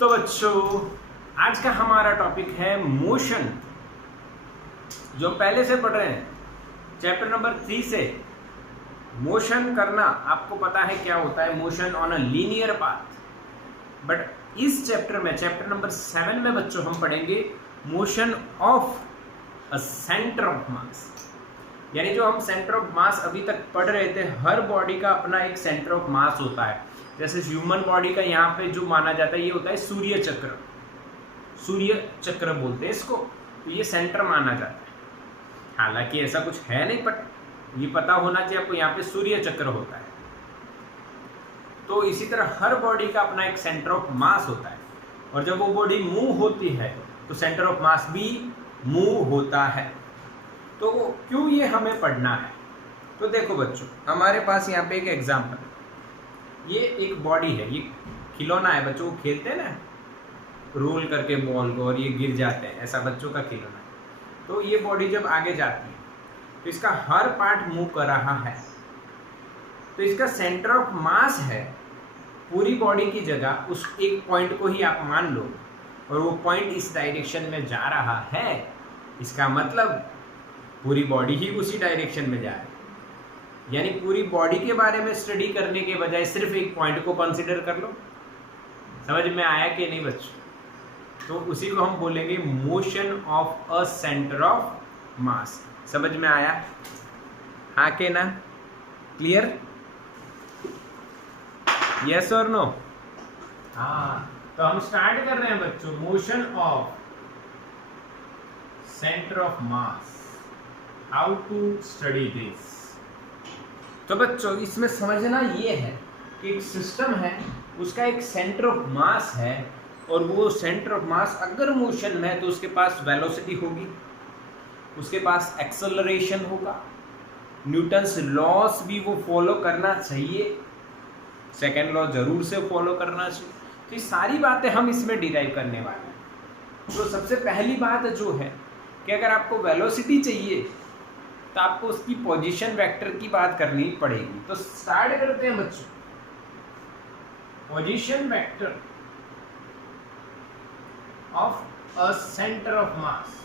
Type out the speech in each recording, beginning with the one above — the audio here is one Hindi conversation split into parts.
तो बच्चों, आज का हमारा टॉपिक है मोशन, जो पहले से पढ़ रहे हैं चैप्टर नंबर 3 से। मोशन करना आपको पता है क्या होता है, motion on a linear path. But इस चैप्टर में, चैप्टर नंबर 7 में बच्चों हम पढ़ेंगे motion of a centre of मास। यानी जो हम सेंटर ऑफ मास अभी तक पढ़ रहे थे, हर बॉडी का अपना एक सेंटर ऑफ मास होता है। जैसे ह्यूमन बॉडी का यहाँ पे जो माना जाता है ये होता है सूर्य चक्र, सूर्य चक्र बोलते हैं इसको, तो ये सेंटर माना जाता है। हालांकि ऐसा कुछ है नहीं, बट ये पता होना चाहिए आपको, यहाँ पे सूर्य चक्र होता है। तो इसी तरह हर बॉडी का अपना एक सेंटर ऑफ मास होता है, और जब वो बॉडी मूव होती है तो सेंटर ऑफ मास भी मूव होता है। तो क्यों ये हमें पढ़ना है? तो देखो बच्चों, हमारे पास यहाँ पे एक एग्जाम्पल, ये एक बॉडी है, ये खिलौना है, बच्चों को खेलते हैं ना रोल करके बॉल को, और ये गिर जाते हैं, ऐसा बच्चों का खिलौना है। तो ये बॉडी जब आगे जाती है तो इसका हर पार्ट मूव कर रहा है, तो इसका सेंटर ऑफ मास है पूरी बॉडी की जगह उस एक पॉइंट को ही आप मान लो, और वो पॉइंट इस डायरेक्शन में जा रहा है। इसका मतलब पूरी बॉडी ही उसी डायरेक्शन में जा रही है। यानी पूरी बॉडी के बारे में स्टडी करने के बजाय सिर्फ एक पॉइंट को कंसीडर कर लो। समझ में आया कि नहीं बच्चों? तो उसी को हम बोलेंगे motion of a centre of mass. समझ में आया? हाँ के ना? क्लियर? यस और नो? हाँ, तो हम स्टार्ट कर रहे हैं बच्चों, motion of centre of mass. How to study this? तो बच्चों, इसमें समझना ये है कि एक सिस्टम है, उसका एक सेंटर ऑफ मास है, और वो सेंटर ऑफ मास अगर मोशन में है तो उसके पास वेलोसिटी होगी, उसके पास एक्सेलरेशन होगा, न्यूटन्स लॉस भी वो फॉलो करना चाहिए, सेकेंड लॉ जरूर से फॉलो करना चाहिए। तो ये सारी बातें हम इसमें डिराइव करने वाले हैं। तो सबसे पहली बात जो है कि अगर आपको वेलोसिटी चाहिए तो आपको उसकी पोजीशन वेक्टर की बात करनी पड़ेगी। तो स्टार्ट करते हैं बच्चों, position vector of a centre of मास।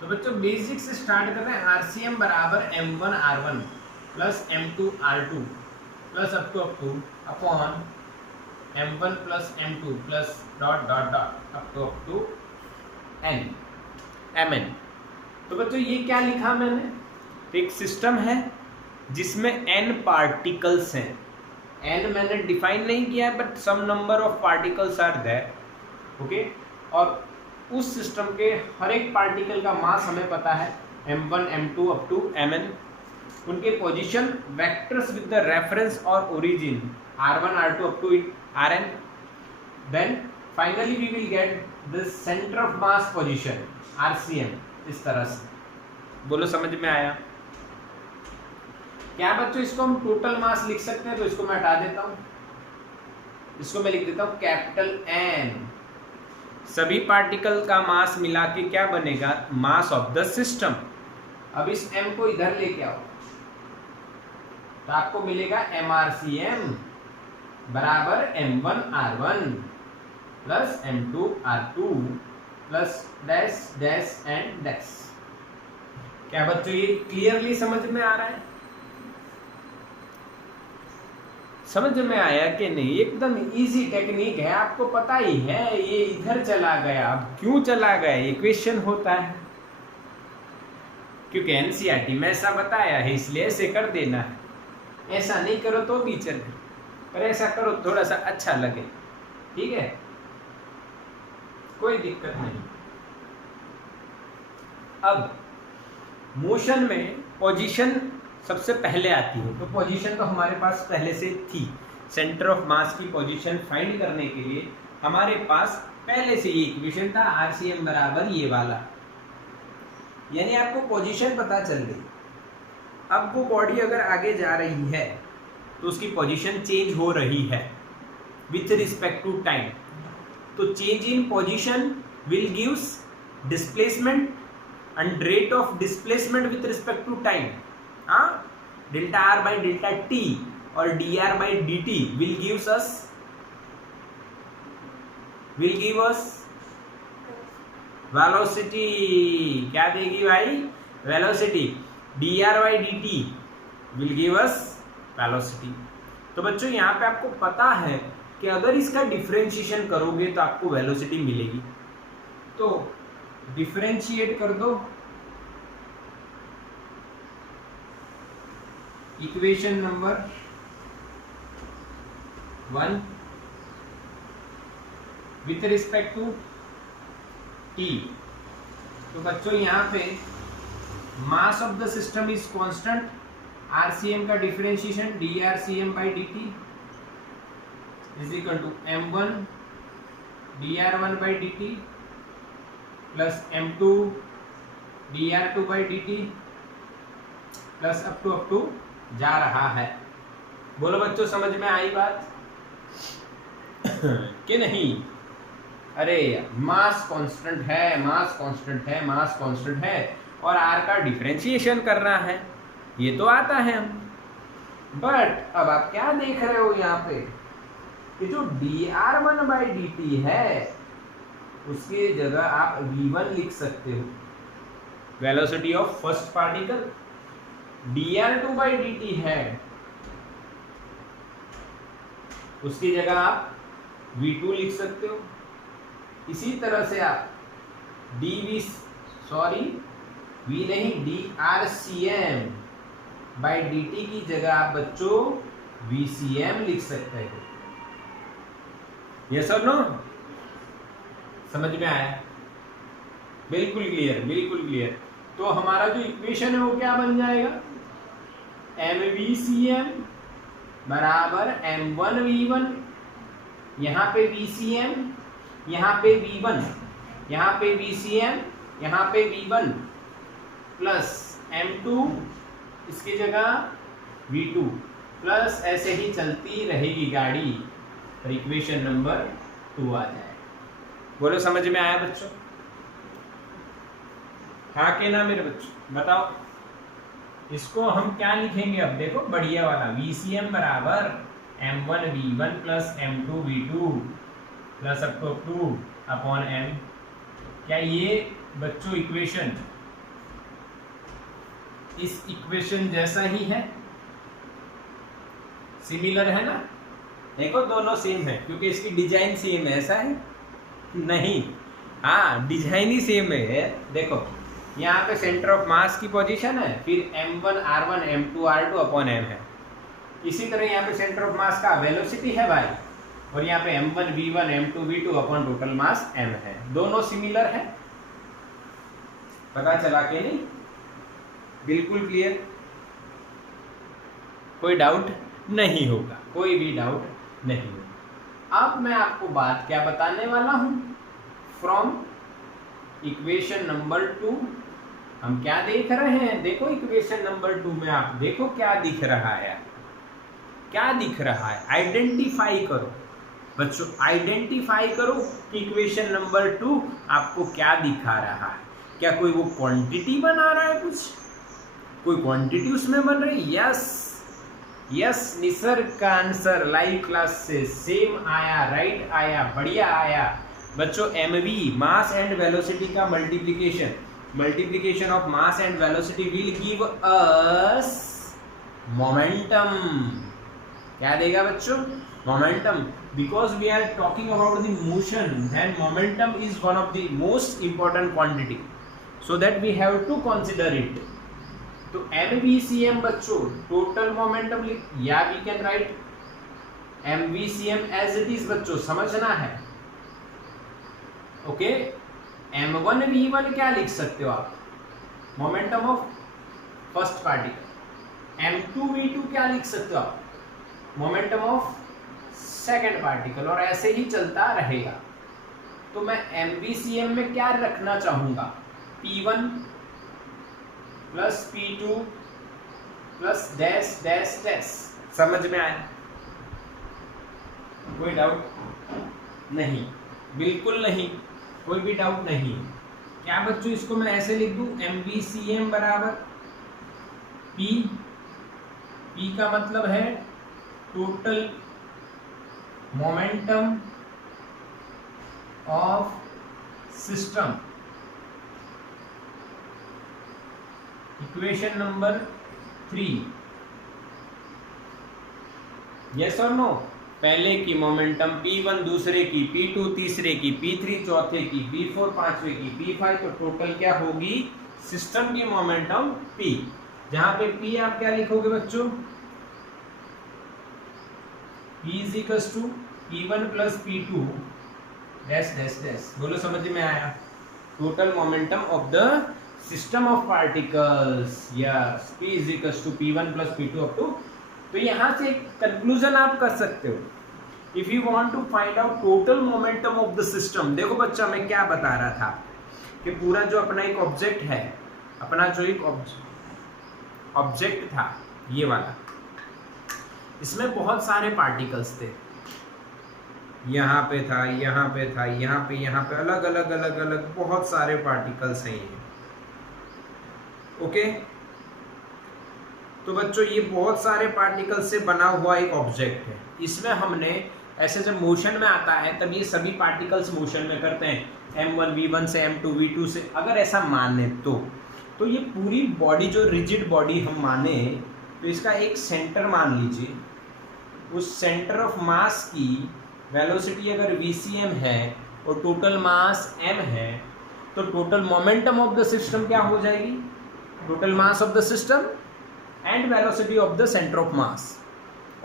तो बच्चों बेसिक से स्टार्ट कर रहे हैं। आरसीएम बराबर m1 r1 plus m2 r2 plus up to upon m1 plus m2 plus dot dot dot up to n mn। तो बच्चों ये क्या लिखा मैंने? तो एक सिस्टम है जिसमें n पार्टिकल्स हैं। n मैंने डिफाइन नहीं किया है, but some number of particles are there, okay. और उस सिस्टम के हर एक पार्टिकल का मास हमें पता है, m1 m2 up to mn। उनके position vectors with the reference और origin r1 r2 up to rn। Then finally we will get the centre of mass position rcm। इस तरह से बोलो, समझ में आया क्या बच्चों? इसको हम टोटल मास लिख सकते हैं, तो इसको मैं हटा देता हूं, इसको मैं लिख देता हूं कैपिटल N। सभी पार्टिकल का मास मिला के क्या बनेगा? मास ऑफ द सिस्टम। अब इस m को इधर लेके आओ तो आपको मिलेगा mrcm बराबर m1 r1 plus m2 r2 plus dash dash and dash. क्या बच्चों ये क्लियरली समझ में आ रहा है? समझ में आया कि नहीं? एकदम इजी टेक्निक है, आपको पता ही है। ये इधर चला गया, अब क्यों चला गया ये क्वेश्चन होता है, क्योंकि एनसीईआरटी में ऐसा बताया है, इसलिए ऐसे कर देना है। ऐसा नहीं करो तो भी चले, पर ऐसा करो थोड़ा सा अच्छा लगे, ठीक है? कोई दिक्कत नहीं। अब मोशन में पोजीशन सबसे पहले आती है, तो पोजीशन तो हमारे पास पहले से थी। सेंटर ऑफ मास की पोजीशन फाइंड करने के लिए हमारे पास पहले से ये इक्वेशन था, आरसीएम बराबर ये वाला। यानी आपको पोजीशन पता चल गई। अब वो बॉडी अगर आगे जा रही है तो उसकी पोजीशन चेंज हो रही है विथ रिस्पेक्ट टू टाइम। तो change in position will gives displacement and rate of displacement with respect to time. हाँ, delta R by delta T और D R by D T will gives us will give us velocity. क्या देगी भाई? Velocity. dr/dt will give us velocity. तो बच्चों यहाँ पे आपको पता है कि अगर इसका डिफरेंशिएशन करोगे तो आपको वेलोसिटी मिलेगी। तो डिफरेंशिएट कर दो equation number 1 with respect to t। तो बच्चों यहाँ पे mass of the system is constant, RCM का differentiation drcm/dt is equal to m1 dr1/dt plus m2 dr2/dt plus up to जा रहा है। बोलो बच्चों, समझ में आई बात कि नहीं? अरे मास कांस्टेंट है, मास कांस्टेंट है, मास कांस्टेंट है और r का डिफरेंशिएशन करना है, ये तो आता है हम। बट अब आप क्या देख रहे हो यहाँ पे कि जो dr1/dt है उसकी जगह आप v1 लिख सकते हो, velocity of first particle. dr2/dt है उसकी जगह आप v2 लिख सकते हो। इसी तरह से आप v नहीं drcm/dt की जगह आप बच्चों vcm लिख सकते हो। यस और नो? समझ में आया? बिल्कुल क्लियर, बिल्कुल क्लियर। तो हमारा जो इक्वेशन है वो क्या बन जाएगा? mvcm बराबर m1v1, यहाँ पे vcm, यहाँ पे v1, यहाँ पे vcm, यहाँ पे v1 प्लस m2 इसकी जगह v2 प्लस ऐसे ही चलती रहेगी गाड़ी और इक्वेशन नंबर 2 आ जाए। बोलो समझ में आया बच्चों? हाँ के ना मेरे बच्चों? बताओ इसको हम क्या लिखेंगे? अब देखो बढ़िया वाला, VCM बराबर m1v1 plus m2v2 plus up to upon m। क्या ये बच्चों इक्वेशन इस इक्वेशन जैसा ही है? सिमिलर है ना? देखो दोनों सेम है क्योंकि इसकी डिजाइन सेम है, ऐसा है नहीं? हाँ डिजाइन ही सेम है। देखो यहाँ पे सेंटर ऑफ मास की पोजीशन है, फिर m1 r1 m2 r2 upon m है। इसी तरह यहाँ पे सेंटर ऑफ मास का वेलोसिटी है भाई, और यहाँ पे m1 v1 m2 v2 upon total mass m है। दोनों सिमिलर है। पता चला कि नहीं? बिल्कुल क्लियर, कोई डाउट नहीं होगा, कोई भी डाउट नहीं होगा। अब मैं आपको बात क्या बताने वाला हूं? फ्रॉम इक्वेशन नंबर 2 हम क्या देख रहे हैं? देखो इक्वेशन नंबर 2 में आप देखो क्या दिख रहा है, क्या दिख रहा है? आइडेंटिफाई करो बच्चों, आइडेंटिफाई करो कि इक्वेशन नंबर 2 आपको क्या दिखा रहा है। क्या कोई वो क्वांटिटी बना रहा है? कुछ कोई क्वांटिटी उसमें बन रही? यस यस, निसर्ग का आंसर लाइव क्लास से सेम आया, राइट आया, बढ़िया आया बच्चों। mv मास एंड वेलोसिटी का multiplication of mass and velocity will give us momentum. क्या देगा बच्चों? Momentum. Because we are talking about the motion, then momentum is one of the most important quantity, so that we have to consider it. तो mvcm बच्चों टोटल मोमेंटम, या we can write mvcm as it is बच्चों, समझना है। ओके m1v1 क्या लिख सकते हो आप? Momentum of first particle. m2v2 क्या लिख सकते हो आप? मोमेंटम ऑफ सेकंड पार्टिकल, और ऐसे ही चलता रहेगा। तो मैं mvcm में क्या रखना चाहूंगा? p1 plus p2 plus dash dash dash. समझ में आया? कोई डाउट नहीं? बिल्कुल नहीं, कोई भी डाउट नहीं। क्या बच्चों इसको मैं ऐसे लिख दूं? mvcm बराबर p का मतलब है total momentum of system, equation number 3, yes और नो? पहले की मोमेंटम P1 दूसरे की, P2 तीसरे की, P3 चौथे की, P4 पांचवे की, P5, तो टोटल क्या होगी सिस्टम की मोमेंटम P। जहां पे P आप क्या लिखोगे बच्चों? P is equals to P1 plus P2 dash dash dash. बोलो समझ में आया? Total momentum of the system of particles, yes, P is equals to P1 plus P2 up to. तो यहां से एक कंक्लूजन आप कर सकते हो, if you want to find out total momentum of the system. देखो बच्चा, मैं क्या बता रहा था कि पूरा जो अपना एक ऑब्जेक्ट है, अपना जो एक ऑब्जेक्ट था ये वाला, इसमें बहुत सारे पार्टिकल्स थे, यहाँ पे था, यहाँ पे था, यहाँ पे अलग अलग अलग अलग बहुत सारे पार्टिकल्स हैं ये, ओके। तो बच्चों ये बहुत सारे पार्टिकल्स से बना हुआ एक ऑब्जेक्ट है। इसमें हमने ऐसे जब मोशन में आता है तब ये सभी पार्टिकल्स मोशन में करते हैं, m1 v1 से m2 v2 से, अगर ऐसा माने तो ये पूरी बॉडी जो रिजिड बॉडी हम माने तो इसका एक सेंटर मान लीजिए, उस सेंटर ऑफ मास की वेलोसिटी अगर vcm है और टोटल मास m है, तो total momentum of the system क्या हो जाएगी? Total mass of the system and velocity of the centre of mass,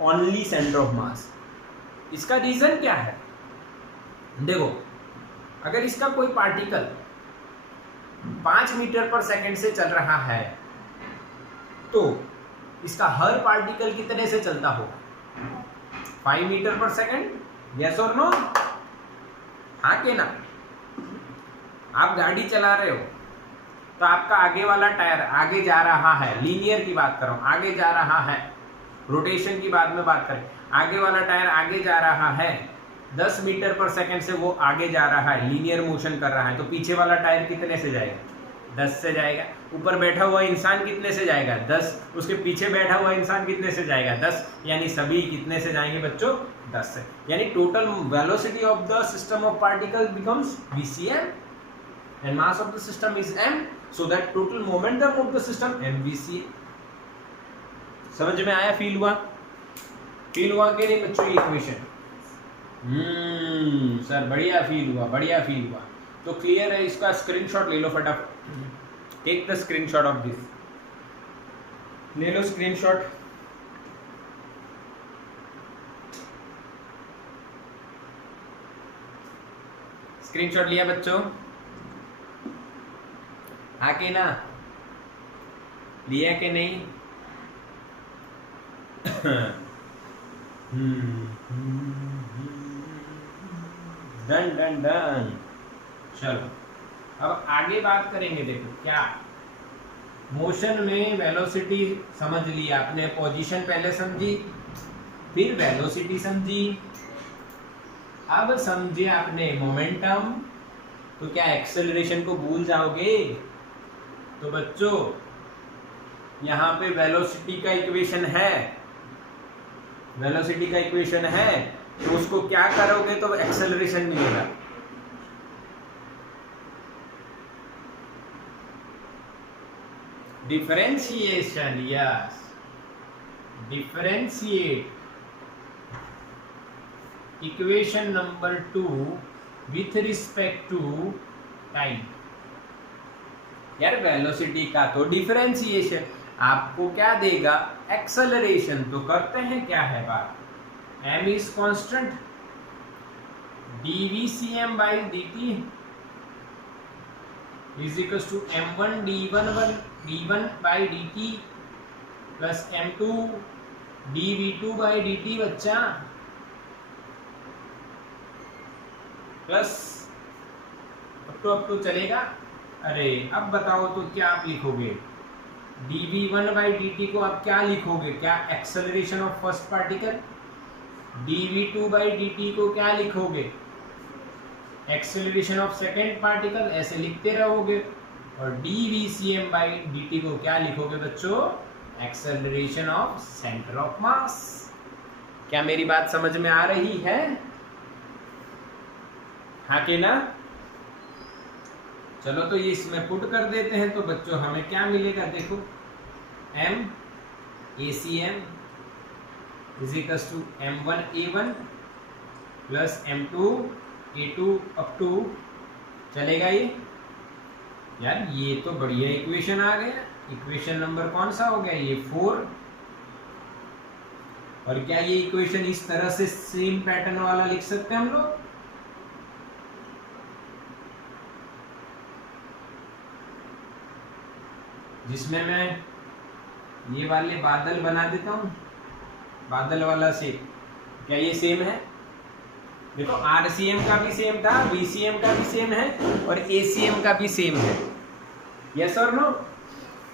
only centre of मास। इसका रीजन क्या है? देखो, अगर इसका कोई पार्टिकल 5 मीटर पर सेकंड से चल रहा है तो इसका हर पार्टिकल कितने से चलता होगा? 5 मीटर पर सेकंड, यस और नो? हाँ के ना? आप गाड़ी चला रहे हो तो आपका आगे वाला टायर आगे जा रहा है, लीनियर की बात कर रहा हूं, आगे जा रहा है, रोटेशन की बाद में बात करें, आगे वाला टायर आगे जा रहा है 10 मीटर पर सेकंड से, वो आगे जा रहा है, लीनियर मोशन कर रहा है, तो पीछे वाला टायर कितने से जाएगा? 10 से जाएगा। ऊपर बैठा हुआ इंसान कितने से जाएगा? 10। उसके पीछे बैठा हुआ इंसान कितने से जाएगा? 10। यानी सभी कितने से जाएंगे बच्चों? 10 से। यानी total velocity of the system of particle becomes vcm and mass of the system is m, so that total momentum of the system mvc। समझ में आया? फील हुआ? फील हुआ कि नहीं बच्चों ये इक्वेशन? सर बढ़िया फील हुआ, बढ़िया फील हुआ। तो क्लियर है? इसका स्क्रीनशॉट ले लो फटाफट, take the screenshot of this, ले लो स्क्रीनशॉट। स्क्रीनशॉट लिया बच्चों? हाँ कि ना? लिया कि नहीं? Done done done. चलो अब आगे बात करेंगे। देखो क्या, मोशन में वेलोसिटी समझ ली आपने, पोजीशन पहले समझी, फिर वेलोसिटी समझी, अब समझे आपने मोमेंटम, तो क्या एक्सेलरेशन को भूल जाओगे? तो बच्चों यहाँ पे वेलोसिटी का इक्वेशन है, वेलोसिटी का इक्वेशन है, तो उसको क्या करोगे तो एक्सेलरेशन मिलेगा। Differentiation, yes, differentiate equation number 2 with respect to time. यार वेलोसिटी का तो डिफरेंशिएशन आपको क्या देगा? एक्सेलरेशन। तो करते हैं क्या है बात, m is constant, dvcm by dt is equals to m1 d1 by dt plus m2 dv2 by dt बच्चा, प्लस अप टू चलेगा। अरे अब बताओ तो क्या आप लिखोगे? dv1 by dt को आप क्या लिखोगे? क्या acceleration of first particle. dv2 by dt को क्या लिखोगे? Acceleration of second particle. ऐसे लिखते रहोगे। और dvcm by dt को क्या लिखोगे बच्चों? एक्सेलरेशन ऑफ सेंटर ऑफ मास। क्या मेरी बात समझ में आ रही है? हाँ कि ना? चलो तो ये इसमें पुट कर देते हैं, तो बच्चों हमें क्या मिलेगा? देखो m ACM is equals to M1 A1 plus M2 A2 up to, चलेगा ये? यार ये तो बढ़िया इक्वेशन आ गया। इक्वेशन नंबर कौन सा हो गया? ये 4। और क्या ये इक्वेशन इस तरह से सेम पैटर्न वाला लिख सकते हैं हम लोग? जिसमें मैं ये वाले बादल बना देता हूं, बादल वाला शेप, क्या ये सेम है? देखो RCM का भी सेम था, VCM का भी सेम है और ACM का भी सेम है। यस और नो?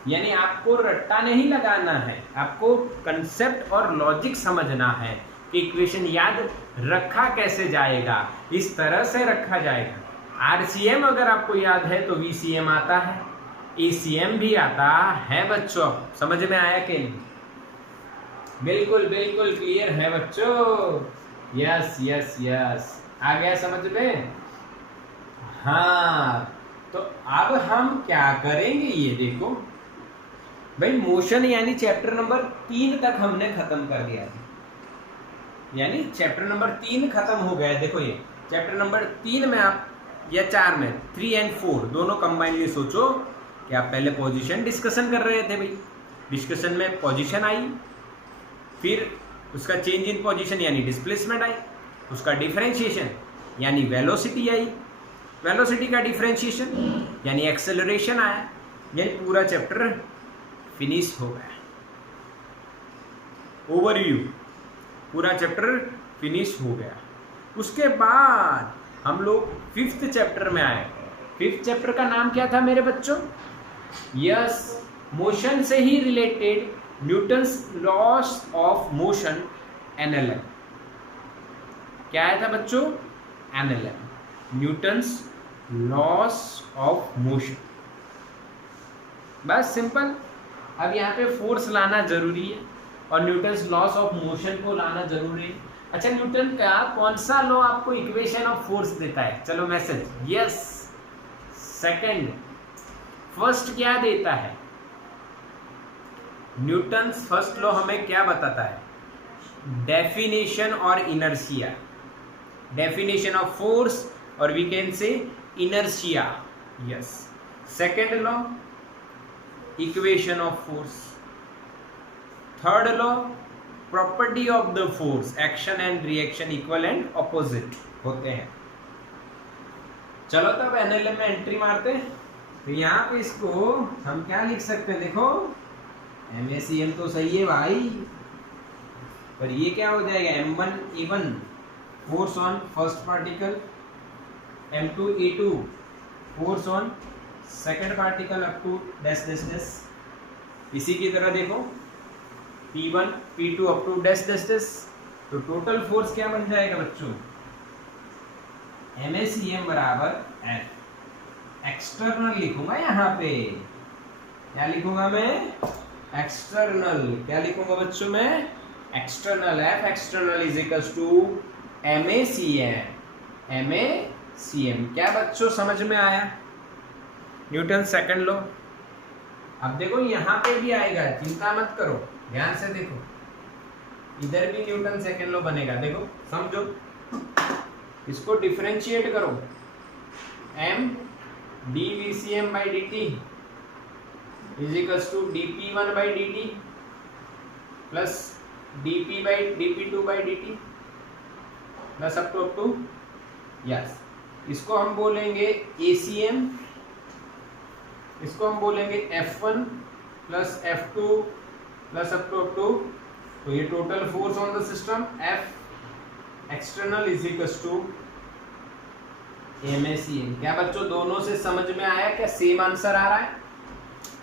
यानी आपको रट्टा नहीं लगाना है, आपको कंसेप्ट और लॉजिक समझना है कि इक्वेशन याद रखा कैसे जाएगा। इस तरह से रखा जाएगा। RCM अगर आपको याद है तो VCM आता है, ACM भी आता है बच्चों। समझ में आया कि नहीं? बिल्कुल बिल्कुल क्लियर है बच्चों। यस यस यस, आ गया समझ में? हाँ, तो अब हम क्या करेंगे ये देखो भाई, मोशन यानी चैप्टर नंबर 3 तक हमने खत्म कर दिया था। यानी चैप्टर नंबर 3 खत्म हो गया। देखो ये चैप्टर नंबर 3 में आप, या 4 में, 3 एंड 4 दोनों कंबाइनली सोचो कि आप पहले पोजीशन डिस्कशन कर रहे थे भाई। डिस्कशन में पोजीशन आई, फिर उसका चेंज इन पोजीशन यानी डिस्प्लेसमेंट आई, उसका डिफरेंशिएशन यानी वेलोसिटी आई, वेलोसिटी का डिफरेंशिएशन यानी एक्सेलरेशन आया, यानी पूरा चैप्टर फिनिश हो गया। ओवरव्यू, पूरा चैप्टर फिनिश हो गया। उसके बाद हम लोग 5th चैप्टर में आए। 5th चैप्टर का नाम क्या था मेरे बच्चों? यस, मोशन से ही related Newton's laws of motion, NLM। क्या आया था बच्चों? NLM, Newton's laws of motion. बस सिंपल। अब यहाँ पे फोर्स लाना जरूरी है और न्यूटन्स लॉस ऑफ मोशन को लाना जरूरी है। अच्छा, न्यूटन का कौन सा लॉ आपको इक्वेशन ऑफ फोर्स देता है? चलो मैसेज। Yes, second. फर्स्ट क्या देता है? न्यूटन्स फर्स्ट लॉ हमें क्या बताता है? डेफिनेशन और इनर्शिया, डेफिनेशन ऑफ फोर्स, और we can say inertia. Yes, second law equation of force. Third law property of the force, action and reaction equal and opposite होते हैं। चलो तब NLM में एंट्री मारते हैं। तो यहाँ पे इसको हम क्या लिख सकते हैं? देखो MACM तो सही है भाई, पर ये क्या हो जाएगा? M1 A1 force on first particle, M2 A2 force on second particle up to dash dash dash. इसी की तरह देखो P1 P2 up to dash dash dash. तो टोटल फोर्स क्या बन जाएगा बच्चों? MACM बराबर F। एक्सटर्नल लिखूंगा यहाँ पे। क्या लिखूंगा मैं? एक्सटर्नल। क्या लिखूंगा बच्चों मैं? External. F external is equals to MACM। MACM क्या बच्चों समझ में आया? Newton second law. अब देखो यहाँ पे भी आएगा, चिंता मत करो, ध्यान से देखो, इधर भी न्यूटन सेकंड लॉ बनेगा। देखो समझो, इसको डिफरेंशिएट करो। M dVCM by dt is equals to dP1 by dt plus dP by dP2 by dt plus up to yes. इसको हम बोलेंगे ACM, इसको हम बोलेंगे F1 plus F2 plus up to. तो ये total force on the system F external is equals to MACM। क्या बच्चों दोनों से समझ में आया? क्या सेम आंसर आ रहा है?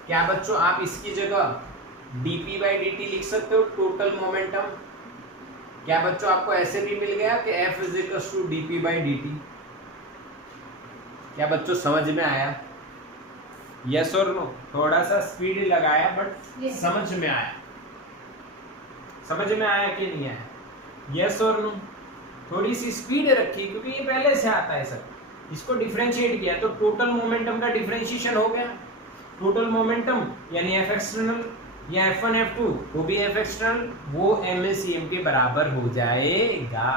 क्या बच्चों आप इसकी जगह dP by dt लिख सकते हो, टोटल मोमेंटम? क्या बच्चों आपको ऐसे भी मिल गया कि F is equals to dP by dt? क्या बच्चों समझ में आया? यस और नो? थोड़ा सा स्पीड लगाया बट समझ में आया। समझ में आया कि नहीं आया? यस और नो? थोड़ी सी स्पीड रखी क्योंकि ये पहले से आता है सब। इसको डिफरेंशिएट किया तो टोटल मोमेंटम का डिफरेंशिएशन हो गया। टोटल मोमेंटम यानी एफ एक्सटर्नल या F1 F2 वो भी एफ एक्सटर्नल वो mAcm के बराबर हो जाएगा।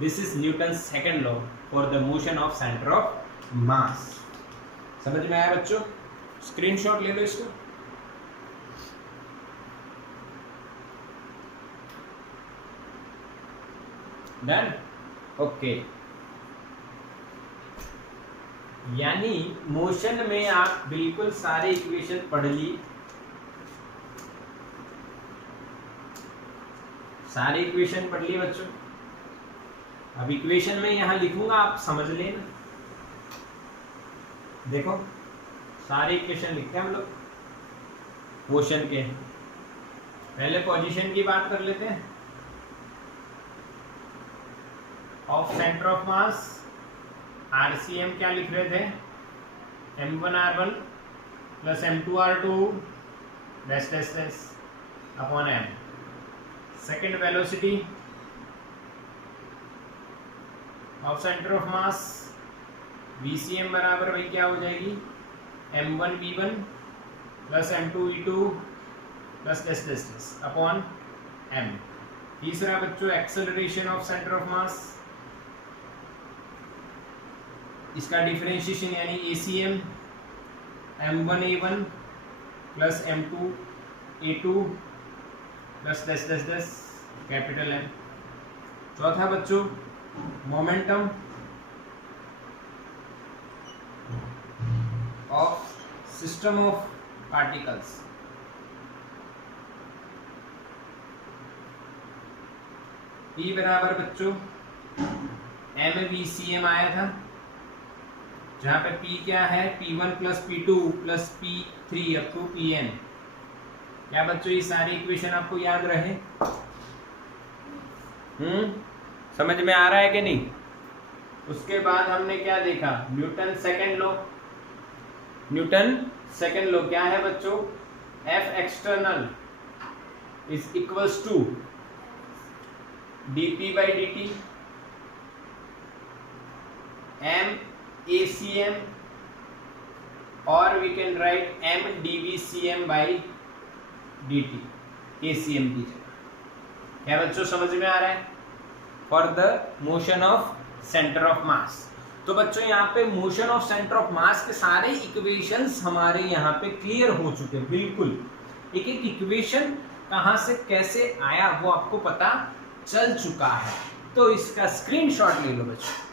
This is Newton second law for the motion of centre of mass. समझ में आया बच्चों? स्क्रीनशॉट ले लो इसको। डन? ओके। यानी मोशन में आप बिल्कुल सारे इक्वेशन पढ़ ली, सारे इक्वेशन पढ़ लिए बच्चों। अब इक्वेशन में यहां लिखूंगा, आप समझ लेना। देखो सारे इक्वेशन लिखते हैं हम लोग मोशन के। पहले पोजीशन की बात कर लेते हैं। Of centre of mass RCM क्या लिख रहे थे? m1r1 plus m2r2 dash dash dash upon m। Second velocity of centre of mass VCM बराबर भाई क्या हो जाएगी? m1v1 plus m2v2 plus dash dash dash upon m। तीसरा बच्चों एक्सेलरेशन ऑफ सेंटर ऑफ मास, इसका डिफरेंशिएशन यानी ACM m1a1 plus m2a2 plus dash dash dash capital M। चौथा बच्चों momentum of system of particles, P बराबर बच्चों mVCM आया था, जहां पे P क्या है? P1 plus P2 plus P3 up to Pn। क्या बच्चों ये सारी इक्वेशन आपको याद रहे? समझ में आ रहा है कि नहीं? उसके बाद हमने क्या देखा? Newton second law. Newton second law क्या है बच्चों? F external is equals to dP by dt m ACM और we can write m dVCM by dt ACM की जगह। क्या बच्चों समझ में आ रहा है? For the motion of centre of मास। तो बच्चों यहाँ पे मोशन ऑफ सेंटर ऑफ मास के सारे इक्वेशंस हमारे यहाँ पे क्लियर हो चुके हैं। बिल्कुल एक एक इक्वेशन कहाँ से कैसे आया वो आपको पता चल चुका है। तो इसका स्क्रीनशॉट ले लो बच्चों।